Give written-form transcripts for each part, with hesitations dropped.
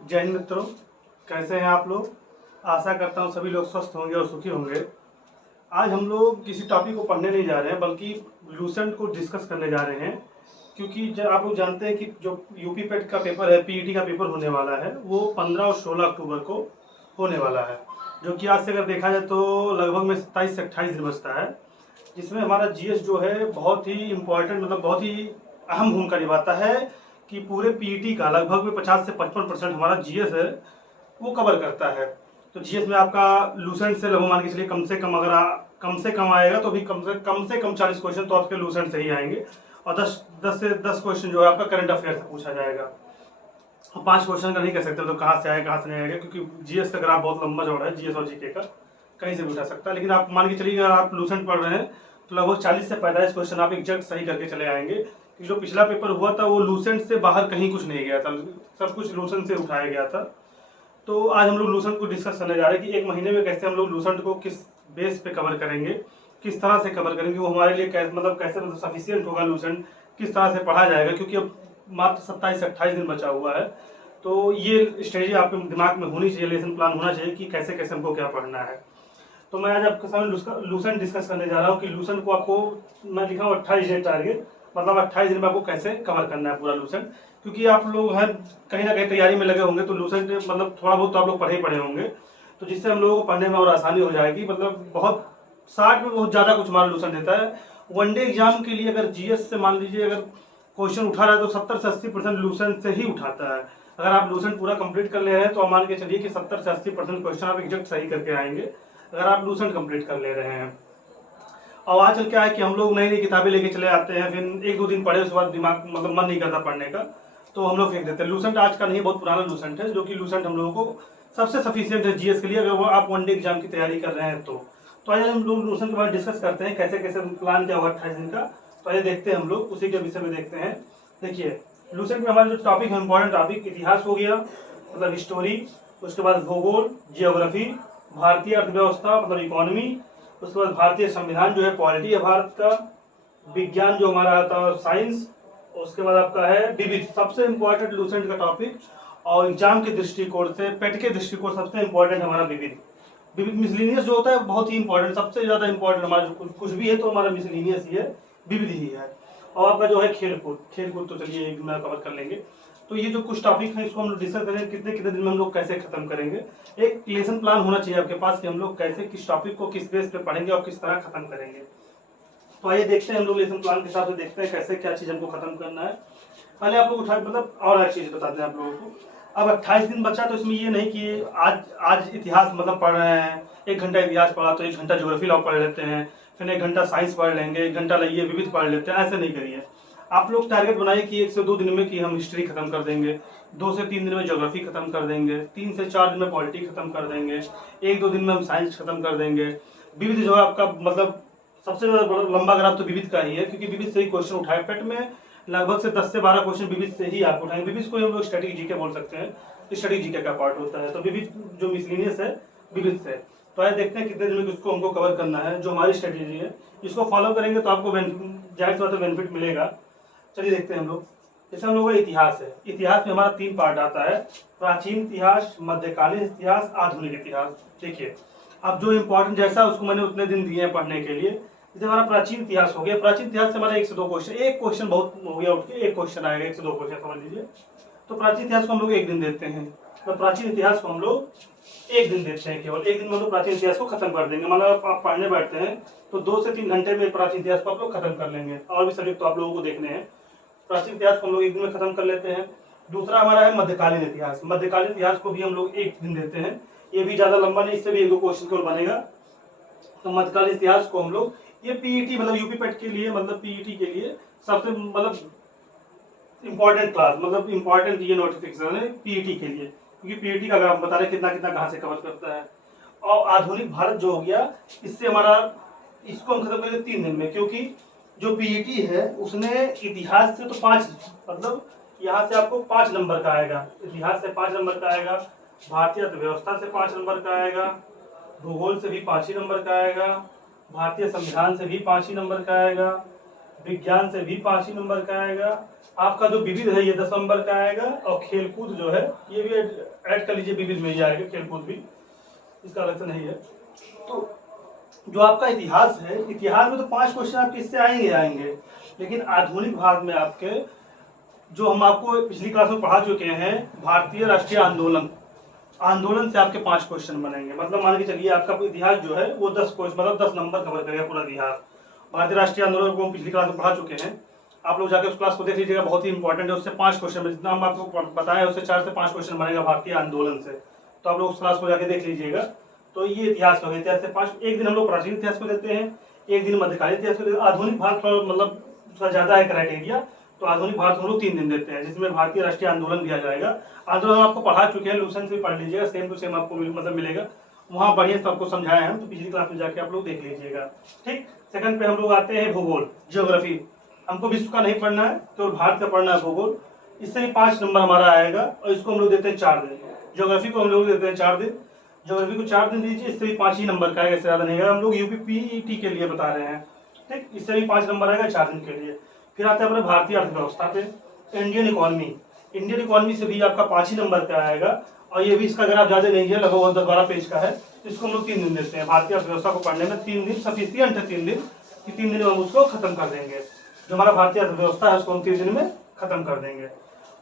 जय हिंद मित्रों, कैसे हैं आप लोग। आशा करता हूँ सभी लोग स्वस्थ होंगे और सुखी होंगे। आज हम लोग किसी टॉपिक को पढ़ने नहीं जा रहे हैं बल्कि लूसेंट को डिस्कस करने जा रहे हैं, क्योंकि जब आप लोग जानते हैं कि जो यूपी पेट का पेपर है, पीईटी का पेपर होने वाला है, वो 15 और 16 अक्टूबर को होने वाला है। जो कि आज से अगर देखा जाए तो लगभग में 27 से 28 दिन बचता है, जिसमें हमारा जीएस जो है बहुत ही इम्पोर्टेंट, मतलब बहुत ही अहम भूमिका निभाता है कि पूरे पीईटी का लगभग में 50 से 55% हमारा जीएस है वो कवर करता है। तो जीएस में आपका लूसेंट से लगभग मान के चलिए कम से कम, अगर कम से कम आएगा तो भी कम से कम 40 क्वेश्चन तो आपके लूसेंट से ही आएंगे, और 10 क्वेश्चन जो है आपका करंट अफेयर से पूछा जाएगा। 5 क्वेश्चन का नहीं कह सकते तो कहाँ से आएगा कहाँ से नहीं आएगा, क्योंकि जीएस का ग्राफ बहुत लंबा चौड़ा है, जीएस और जीके का कहीं से भी उठा सकता है। लेकिन आप मान के चलिए अगर आप लूसेंट पढ़ रहे हैं तो लगभग 40 से 45 क्वेश्चन आप एग्जैक्ट सही करके चले आएंगे, क्योंकि जो पिछला पेपर हुआ था वो लूसेंट से बाहर कहीं कुछ नहीं गया था, सब कुछ लूसेंट से उठाया गया था। तो आज हम लोग लूसेंट को डिस्कस करने जा रहे हैं कि एक महीने में कैसे हम लोग लूसेंट को किस बेस पे कवर करेंगे, किस तरह से कवर करेंगे, वो हमारे लिए कैसे मतलब सफिशियंट होगा लूसेंट, किस तरह से पढ़ा जाएगा, क्योंकि अब मात्र 27 से 28 दिन बचा हुआ है। तो ये स्ट्रेटेजी आपके दिमाग में होनी चाहिए, लेसन प्लान होना चाहिए कि कैसे कैसे हमको क्या पढ़ना है। तो मैं आज आपके सामने लूसेंट डिस्कस करने जा रहा हूँ कि लूसेंट को आपको मैं लिखा हूँ 28 डे टारगेट, मतलब 28 दिन में आपको कैसे कवर करना है पूरा लूसेंट। क्योंकि आप लोग हैं कहीं ना कहीं तैयारी में लगे होंगे, तो लूसेंट मतलब थोड़ा बहुत तो आप लोग पढ़े ही पढ़े होंगे, तो जिससे हम लोगों को पढ़ने में और आसानी हो जाएगी। मतलब बहुत 60 में बहुत ज़्यादा कुछ हमारा लूसेंट देता है। वनडे एग्जाम के लिए अगर जीएस से मान लीजिए अगर क्वेश्चन उठा रहा है तो 70 से 80% लूसेंट से ही उठाता है। अगर आप लूसेंट पूरा कंप्लीट कर ले रहे हैं तो मान के चलिए कि 70 से 80% क्वेश्चन आप एग्जैक्ट सही करके आएंगे अगर आप लूसेंट कंप्लीट कर ले रहे हैं। और आजकल क्या है कि हम लोग नई नई किताबें लेके चले आते हैं, फिर 1-2 दिन पढ़े उसके बाद दिमाग मतलब मन नहीं करता पढ़ने का, तो हम लोग फेंक देते हैं। लूसेंट आज का नहीं, बहुत पुराना लूसेंट है, जो कि लूसेंट हम लोगों को सबसे सफिशियंट है जीएस के लिए, अगर वो आप वनडे एग्जाम की तैयारी कर रहे हैं तो आज हम लोग लूसेंट के बारे में डिस्कस करते हैं कैसे कैसे प्लान क्या हुआ 28 दिन का। तो आइए देखते हैं, हम लोग उसी के विषय में देखते हैं। देखिए लूसेंट में हमारा जो टॉपिक है, इंपॉर्टेंट टॉपिक इतिहास हो गया, मतलब हिस्टोरी, उसके बाद भूगोल, जियोग्राफी, भारतीय अर्थव्यवस्था मतलब इकोनॉमी, उसके बाद भारतीय संविधान जो है पॉलिटी है भारत का, विज्ञान जो हमारा आता है साइंस, उसके बाद आपका है विविध, सबसे इम्पोर्टेंट लूसेंट का टॉपिक। और एग्जाम के दृष्टिकोण से, पेट के दृष्टिकोण सबसे इम्पोर्टेंट हमारा विविध। विविध मिसलिनियस जो होता है बहुत ही इंपॉर्टेंट, सबसे ज्यादा इंपॉर्टेंट हमारा जो कुछ भी है तो हमारा मिसलिनियस ही है, विविध ही है। और आपका जो है खेलकूद, खेलकूद तो चलिए एक में कवर कर लेंगे। तो ये जो कुछ टॉपिक है इसको हम लोग डिस्कस करेंगे कितने कितने दिन में हम लोग कैसे खत्म करेंगे। एक लेसन प्लान होना चाहिए आपके पास कि हम लोग कैसे किस टॉपिक को किस बेस पे पढ़ेंगे और किस तरह खत्म करेंगे। तो आइए देखते हैं, हम लोग लेसन प्लान के हिसाब से देखते हैं कैसे क्या चीज हमको खत्म करना है। पहले आप लोग उठा मतलब और एक चीज बताते हैं आप लोगों को। अब 28 दिन बचा तो इसमें ये नहीं कि आज आज इतिहास मतलब पढ़ रहे हैं, 1 घंटा इतिहास पढ़ा तो 1 घंटा ज्योग्राफी लॉ पढ़ लेते हैं, फिर 1 घंटा साइंस पढ़ लेंगे, 1 घंटा लगिए विविध पढ़ लेते हैं, ऐसे नहीं करिए। आप लोग टारगेट बनाइए कि 1 से 2 दिन में कि हम हिस्ट्री खत्म कर देंगे, 2 से 3 दिन में ज्योग्राफी खत्म कर देंगे, 3 से 4 दिन में पॉलिटी खत्म कर देंगे, 1-2 दिन में हम साइंस खत्म कर देंगे। विविध जो है आपका मतलब सबसे ज्यादा लंबा ग्राफ तो विविध का ही है, क्योंकि विविध से ही क्वेश्चन उठाए। पेट में लगभग से 10 से 12 क्वेश्चन विविध से ही आप उठाएंगे। विविध को हम लोग स्टैटिक जीके बोल सकते हैं, स्टैटिक जीके का पार्ट होता है। तो विविध जो मिसलिनियस है विविध से, तो आइए देखते हैं कितने दिन में इसको हमको कवर करना है। जो हमारी स्ट्रेटेजी है इसको फॉलो करेंगे तो आपको जाहिर सी बात है बेनिफिट मिलेगा। चलिए देखते हैं हम लोग। जैसे हम लोगों का इतिहास है, इतिहास में हमारा 3 पार्ट आता है, प्राचीन इतिहास, मध्यकालीन इतिहास, आधुनिक इतिहास। देखिए अब जो इम्पोर्टेंट जैसा उसको मैंने उतने दिन दिए हैं पढ़ने के लिए। जैसे हमारा प्राचीन इतिहास हो गया, प्राचीन इतिहास से हमारा 1 से 2 क्वेश्चन, एक क्वेश्चन बहुत हो गया, उठ के एक क्वेश्चन आएगा, 1 से 2 क्वेश्चन समझ लीजिए। तो प्राचीन इतिहास को हम लोग 1 दिन देते हैं, तो प्राचीन इतिहास को हम लोग 1 दिन देते हैं, केवल 1 दिन में हम लोग प्राचीन इतिहास को खत्म कर देंगे। मतलब आप पढ़ने बैठते हैं तो 2 से 3 घंटे में प्राचीन इतिहास को आप लोग खत्म कर लेंगे। और भी सब्जेक्ट तो आप लोगों को देखने हैं, प्राचीन इतिहास को हम लोग 1 दिन में खत्म कर लेते हैं। दूसरा हमारा है मध्यकालीन इतिहास, मध्यकालीन इतिहास को भी हम लोग 1 दिन देते हैं। ये भी ज्यादा लंबा नहीं, इससे भी 1-2 क्वेश्चन केवल बनेगा। तो मध्यकालीन इतिहास को हम लोग, ये पीईटी मतलब यूपी पेट के लिए, मतलब पीईटी के लिए सबसे मतलब इंपॉर्टेंट क्लास, मतलब इंपॉर्टेंट ये नोटिफिकेशन है पीईटी के लिए, क्योंकि पीईटी का अगर हम बता रहे कितना कितना कहाँ से कवर करता है। और आधुनिक भारत जो हो गया, इससे हमारा, इसको हम खत्म करेंगे 3 दिन में, क्योंकि जो पीईटी है उसने इतिहास से तो 5 मतलब यहाँ से आपको 5 नंबर का आएगा, इतिहास से 5 नंबर का आएगा, भारतीय अर्थव्यवस्था से 5 नंबर का आएगा, भूगोल से भी 5 ही नंबर का आएगा, भारतीय संविधान से भी 5 ही नंबर का आएगा, विज्ञान से भी 5 ही नंबर का आएगा। आपका जो विविध है ये 10 नंबर का आएगा, और खेलकूद जो है ये भी ऐड कर लीजिए, विविध में ही आएगा खेलकूद भी, इसका अलग से नहीं है। तो जो आपका इतिहास है, इतिहास में तो 5 क्वेश्चन आपके इससे आएंगे, लेकिन आधुनिक भारत में आपके जो हम आपको पिछली क्लास में पढ़ा चुके हैं, भारतीय राष्ट्रीय आंदोलन से आपके 5 क्वेश्चन बनेंगे। मतलब मान के चलिए आपका इतिहास जो है वो 10 क्वेश्चन, मतलब 10 नंबर कवर करेगा पूरा इतिहास। भारतीय राष्ट्रीय आंदोलन को हम पिछली क्लास में पढ़ा चुके हैं, आप लोग जाकर उस क्लास को देख लीजिएगा, बहुत ही इंपॉर्टेंट है। उससे 5 क्वेश्चन, जितना हम आपको बताया उससे 4 से 5 क्वेश्चन बनेगा भारतीय आंदोलन से, तो आप लोग उस क्लास को जाके देख लीजिएगा। तो ये इतिहास हो गया, इतिहास से 5। एक दिन हम लोग प्राचीन इतिहास को देते हैं, एक दिन मध्यकालीन इतिहास को देते हैं। आधुनिक भारत मतलब थोड़ा ज्यादा है क्राइटेरिया, तो आधुनिक भारत हम लोग 3 दिन देते हैं, जिसमें भारतीय राष्ट्रीय आंदोलन दिया जाएगा। आंदोलन हम आपको पढ़ा चुके हैं, लूसेंट से भी पढ़ लीजिएगा, सेम टू सेम आपको मतलब मिलेगा, वहाँ बढ़िया से आपको समझाया है, तो पिछली क्लास में जाके आप लोग देख लीजिएगा। ठीक, सेकंड पे हम लोग आते हैं भूगोल, ज्योग्राफी। हमको विश्व का नहीं पढ़ना है, तो भारत का पढ़ना है भूगोल। इससे भी 5 नंबर हमारा आएगा, और इसको हम लोग देते हैं 4 दिन। ज्योग्राफी को हम लोग देते हैं 4 दिन, ज्योग्राफी को 4 दिन दीजिए, इससे भी 5 ही नंबर का आएगा, इससे ज्यादा नहीं आएगा। हम लोग यूपीपीईटी के लिए बता रहे हैं, ठीक, इससे भी 5 नंबर आएगा 4 दिन के लिए। फिर आते हैं अपने भारतीय अर्थव्यवस्था पे, इंडियन इकोनॉमी से भी आपका 5 ही नंबर का आएगा, और ये भी इसका ग्राफ ज्यादा नहीं है, लगभग 10-12 पेज का है। इसको हम लोग 3 दिन देते हैं। भारतीय अर्थव्यवस्था को पढ़ने में 3 दिन सफिशियंट है, 3 दिन कि 3 दिन में हम उसको खत्म कर देंगे। जो हमारा भारतीय अर्थव्यवस्था है उसको हम 3 दिन में खत्म कर देंगे।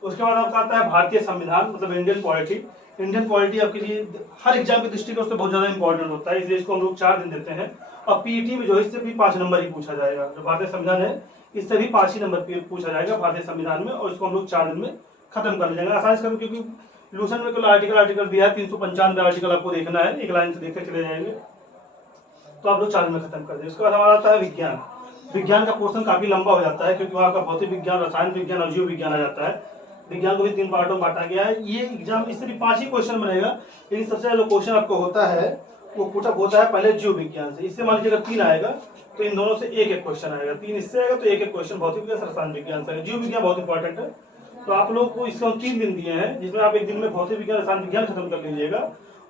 उसके बाद आपका आता है भारतीय संविधान, मतलब इंडियन पॉलिटी। इंडियन पॉलिटी आपके लिए हर एग्जाम की दृष्टिकोण से बहुत ज्यादा इंपॉर्टेंट होता है, इसलिए इसको हम लोग 4 दिन देते हैं। और पीईटी में जो इससे भी 5 नंबर ही पूछा जाएगा। जो भारतीय संविधान है इससे भी 5 ही नंबर पूछा जाएगा भारतीय संविधान में, और इसको हम लोग 4 दिन में खत्म कर जाएंगे आसानी से, क्योंकि लूसेंट में केवल आर्टिकल दिया है, 395 आर्टिकल आपको देखना है, एक लाइन से देखते चले जाएंगे, तो आप लोग 4 दिन में खत्म कर देंगे। उसके बाद हमारा आता है विज्ञान। विज्ञान का पोर्शन काफी लंबा हो जाता है, क्योंकि वहाँ का भौतिक विज्ञान, रसायन विज्ञान और जीव विज्ञान आ जाता है। विज्ञान को भी 3 पार्टों में बांटा गया है। ये एग्जाम इससे भी 5 ही क्वेश्चन बनेगा, लेकिन सबसे ज्यादा जो क्वेश्चन आपको होता है वो पुटअप होता है पहले जीव विज्ञान से। इससे मान लीजिए अगर 3 आएगा तो इन दोनों से एक क्वेश्चन आएगा, 3 इससे आएगा तो एक क्वेश्चन भौतिक विज्ञान, रसायन विज्ञान से। जीव विज्ञान बहुत इंपॉर्टेंट है, तो आप लोग को इसको 3 दिन दिए हैं, जिसमें आप एक दिन में भौतिक विज्ञान, रसायन विज्ञान खत्म कर लीजिएगा,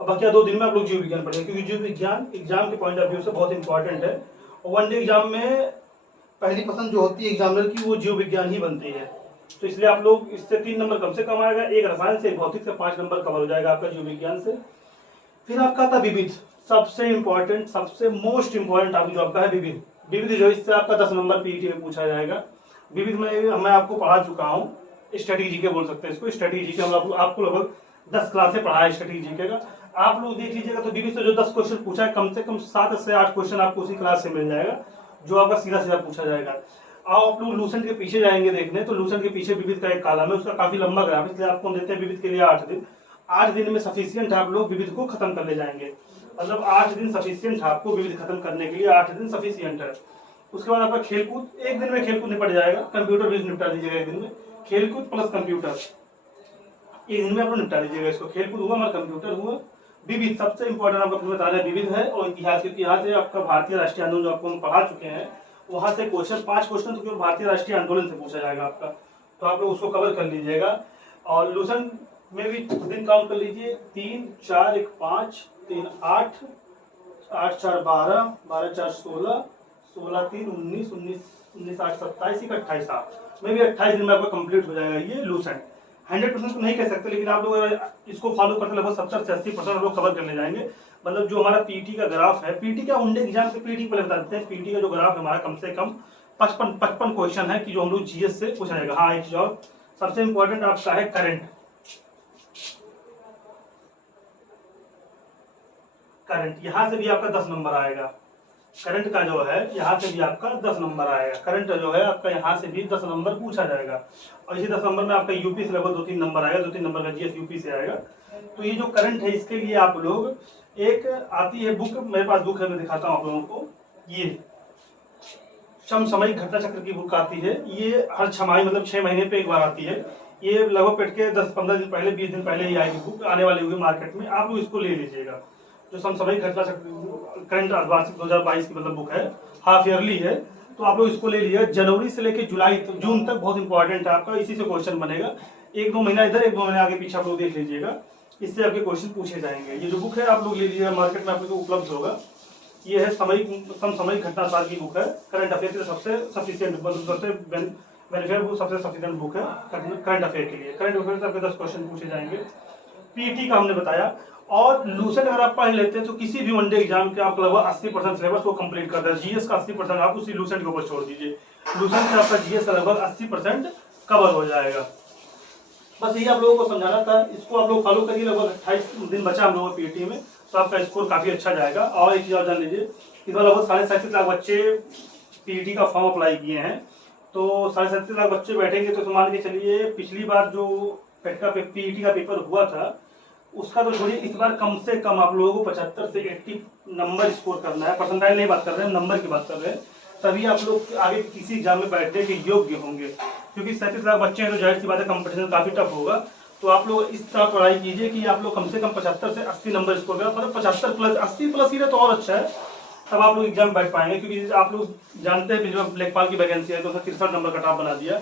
और बाकी 2 दिन में आप लोग जीव विज्ञान पढ़ेंगे, क्योंकि जीव विज्ञान एग्जाम के पॉइंट ऑफ व्यू से बहुत इंपॉर्टेंट है। और वनडे एग्जाम में पहली पसंद जो होती है एग्जामिनर की वो जीव विज्ञान ही बनती है, तो इसलिए आप लोग इससे 3 नंबर कम से कम आएगा, एक रसायन से, एक भौतिक से 5 नंबर कवर हो जाएगा आपका जीव विज्ञान से। फिर आपका आता विविध, सबसे इंपॉर्टेंट, सबसे मोस्ट इंपॉर्टेंट आपका जो आपका है विविध। विविध जो इससे आपका 10 नंबर पीईटी में पूछा जाएगा। विविध में मैं आपको पढ़ा चुका हूँ, स्ट्रेटेजी के बोल सकते हैं इसको, स्ट्रेटेजी के हम आपको लगभग 10 क्लासें पढ़ा है स्ट्रेटेजी के का, आप लोग देख लीजिएगा। तो विविध से जो 10 क्वेश्चन पूछा है, कम से कम 7 से 8 क्वेश्चन आपको उसी क्लास से मिल जाएगा, जो आपका सीधा सीधा पूछा जाएगा। आप लोग लूसेंट के पीछे जाएंगे देखने, तो लूसेंट के पीछे विविध का एक कॉलम है, उसका काफी लंबा ग्राफ, इसलिए आपको देते हैं विविध के लिए 8 दिन। 8 दिन में सफिशियंट है, आप लोग विविध को खत्म कर ले जाएंगे। मतलब 8 दिन सफिशियंट है आपको विविध खत्म करने के लिए, 8 दिन सफिशियंट है। उसके बाद आपका खेलकूद, एक दिन में खेलकूद निपट जाएगा। कंप्यूटर भी निपटा दीजिएगा एक दिन में, खेलकूद प्लस कंप्यूटर एक दिन में आप लोग निपटा दीजिएगा इसको। खेलकूद हुआ, हमारा कंप्यूटर हुआ। विविध सबसे इंपॉर्टेंट आपको बता रहे हैं, विविध है। और इतिहास, क्योंकि यहाँ से आपका भारतीय राष्ट्रीय आंदोलन जो आपको हम पढ़ा चुके हैं, वहां से क्वेश्चन 5 क्वेश्चन तो केवल भारतीय राष्ट्रीय आंदोलन से पूछा जाएगा आपका, तो आप लोग उसको कवर कर लीजिएगा। और लूसेंट में भी दिन काउंट कर लीजिए, 3 4 1 5 3 8 8 4 12 12 4 16 16 3 19 19 19 8 27 28 में भी 28 दिन में आपका कंप्लीट हो जाएगा ये लूसेंट। 100% तो नहीं कह सकते, लेकिन आप लोग इसको फॉलो करते लगभग 70 से 80% लोग कवर करने जाएंगे। मतलब जो हमारा पीटी का ग्राफ है, पीटी का वनडे एग्जाम से पीटी पहले बता देते हैं, पीटी का जो ग्राफ हमारा कम से कम 55 क्वेश्चन है कि जो हम लोग जीएस से पूछा जाएगा। हाँ, एक चीज और सबसे इंपॉर्टेंट आपका है करंट, यहाँ से भी आपका 10 नंबर आएगा। करंट का जो है यहाँ से भी आपका 10 नंबर आएगा। करंट जो है आपका यहाँ से भी 10 नंबर पूछा जाएगा, और इसी 10 नंबर में आपका यूपी से लगभग 2-3 नंबर आएगा, 2-3 नंबर का जीएस यूपी से आएगा। तो ये जो करंट है इसके लिए आप लोग, एक आती है बुक, मेरे पास बुक है, मैं दिखाता हूँ आप लोगों को। ये समसामयिक घटना चक्र की बुक आती है, ये हर 6 माह मतलब 6 महीने पे एक बार आती है। ये लगभग पेट के 10-15 दिन पहले, 20 दिन पहले ही आएगी बुक, आने वाली होगी मार्केट में, आप लोग इसको ले लीजिएगा। जो समसामयिक घटना चक्र करंट वार्षिक 2022 की मतलब बुक है, हाफ ईयरली है, तो आप लोग इसको ले लीजिएगा। जनवरी से लेकर जुलाई जून तक बहुत इंपॉर्टेंट है आपका, इसी से क्वेश्चन बनेगा। 1-2 महीना इधर, 1-2 महीना आगे पीछे आप लोग देख लीजिएगा, इससे आपके क्वेश्चन पूछे जाएंगे। ये जो बुक है आप लोग ले लीजिएगा, मार्केट में आप लोग को उपलब्ध होगा। ये है समसामयिक घटना सार की बुक है, करंट अफेयर के लिए सबसे सफिशिएंट सबसे बेनिफिशियल बुक, सबसे सफिशिएंट बुक है करंट अफेयर के लिए। करंट अफेयर से आपके 10 क्वेश्चन पूछे जाएंगे। पीटी का हमने बताया, और लूसेंट अगर आप पढ़ लेते हैं तो किसी भी वनडे एग्जाम के आप लगभग 80% सिलेबस को कंप्लीट कर दें। जीएस का 80% आप उसी लूसेंट के ऊपर छोड़ दीजिए, लूसेंट से आपका जीएस का लगभग 80% कवर हो जाएगा। बस यही आप लोगों को समझाना था, इसको आप लोग फॉलो करिए। लगभग 28 दिन बचा हम लोगों को पीटी में, तो आपका स्कोर काफी अच्छा जाएगा। और एक चीज और जान लीजिए, इस बार लगभग 37.5 लाख बच्चे पीटी का फॉर्म अप्लाई किए हैं, तो 37.5 लाख बच्चे बैठेंगे तो मान के चलिए पिछली बार जो पीटी का पेपर हुआ था उसका तो छोड़िए, इस बार कम से कम आप लोगों को 75 से 80 नंबर स्कोर करना है। परसेंटाइल नहीं बात कर रहे हैं, नंबर की बात कर रहे हैं, तभी आप लोग आगे किसी एग्जाम में बैठने के योग्य होंगे। क्योंकि 37 लाख बच्चे हैं तो जाहिर सी बात है कंपटीशन काफी टफ होगा। तो आप लोग इस तरह पढ़ाई कीजिए कि आप लोग कम से कम 75 से 80 नंबर स्कोर करें, मतलब 75 प्लस 80 प्लस ही तो और अच्छा है, तब आप लोग एग्जाम बैठ पाएंगे। क्योंकि आप लोग जानते हैं पिछले बार लेखपाल की वैकेंसी है तो उसने 63 नंबर कट ऑफ बना दिया।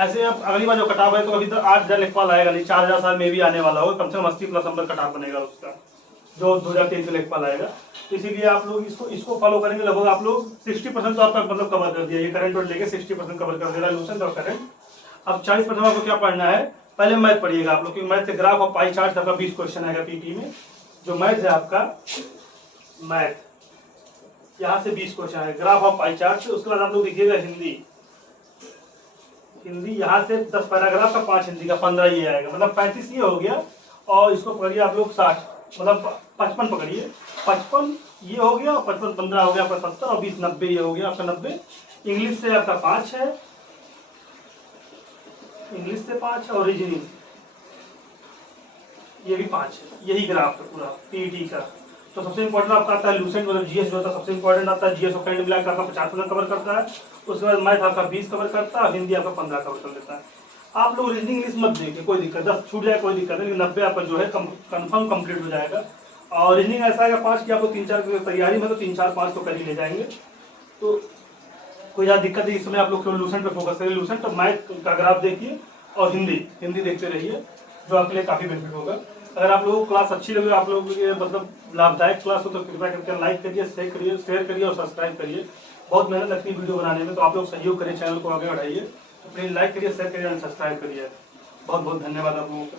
ऐसे अब अगली बार जो कट ऑफ है तो अभी तो 8,000 लेखपाल आएगा नहीं, 4,000 साल में भी आने वाला होगा, कम से कम 80 प्लस नंबर कट ऑफ बनेगा उसका, जो 2023 में लेखपाल आएगा। इसीलिए आप लोग इसको फॉलो करेंगे। लगभग आप लोग 60% तो आपका मतलब कवर कर दिया, ये करंट और लेके 60% कवर कर दे रहा है लूसेंट और करंट। अब 40% आपको क्या पढ़ना है, पहले मैथ पढ़िएगा आप लोग, क्योंकि मैथ से ग्राफ और पाई चार्ट आपका 20 क्वेश्चन आएगा पीटी में। जो मैथ है आपका मैथ, यहाँ से 20 क्वेश्चन आएगा ग्राफ और पाई चार्ट से। उसके बाद आप लोग देखिएगा हिंदी यहाँ से 10 पैराग्राफ का 5 हिंदी का 15 ये आएगा, मतलब 35 ये हो गया। और इसको पकड़िए आप लोग 60, मतलब 55 पकड़िए, 55 ये हो गया, 55 15 हो गया आपका 70, और 20 90 ये हो गया आपका 90। इंग्लिश से आपका 5 है, इंग्लिश से 5 और रीजनिंग ये भी 5 है। यही ग्राफ है पूरा पीटी का। तो सबसे इंपॉर्टेंट आपका आता है लूसेंट, मतलब जीएस जो होता है सबसे इंपॉर्टेंट आता है। जीएस और करंट मिलाकर आपका 50% कवर करता है। उसके बाद मैथ आपका 20 कवर करता है, हिंदी आपका 15 कवर कर देता है। आप लोग रीजनिंग इंग्लिश मत देखिए, कोई दिक्कत 10 छूट जाए कोई दिक्कत नहीं, लेकिन 90 आपका जो है कंफर्म कंप्लीट हो जाएगा। और रीजनिंग ऐसा है 5 की आप लोग 3-4 तैयारी में तो 3-4-5 तो कर ही ले जाएंगे, तो कोई ज़्यादा दिक्कत नहीं। इस समय आप लोग केवल लूसेंट पे फोकस करिए, लूसेंट तो मैथ का ग्राफ देखिए और हिंदी देखते रहिए, जो आपके लिए काफ़ी बेनिफिट होगा। अगर आप लोगों को क्लास अच्छी लगे, आप लोगों के मतलब लाभदायक क्लास हो, तो कृपया करके लाइक करिए, शेयर करिए और सब्सक्राइब करिए। बहुत मेहनत लगती है वीडियो बनाने में, तो आप लोग सहयोग करिए, चैनल को आगे बढ़ाइए। तो प्लीज़ लाइक करिए, शेयर करिए और सब्सक्राइब करिए। बहुत बहुत धन्यवाद आप लोगों का।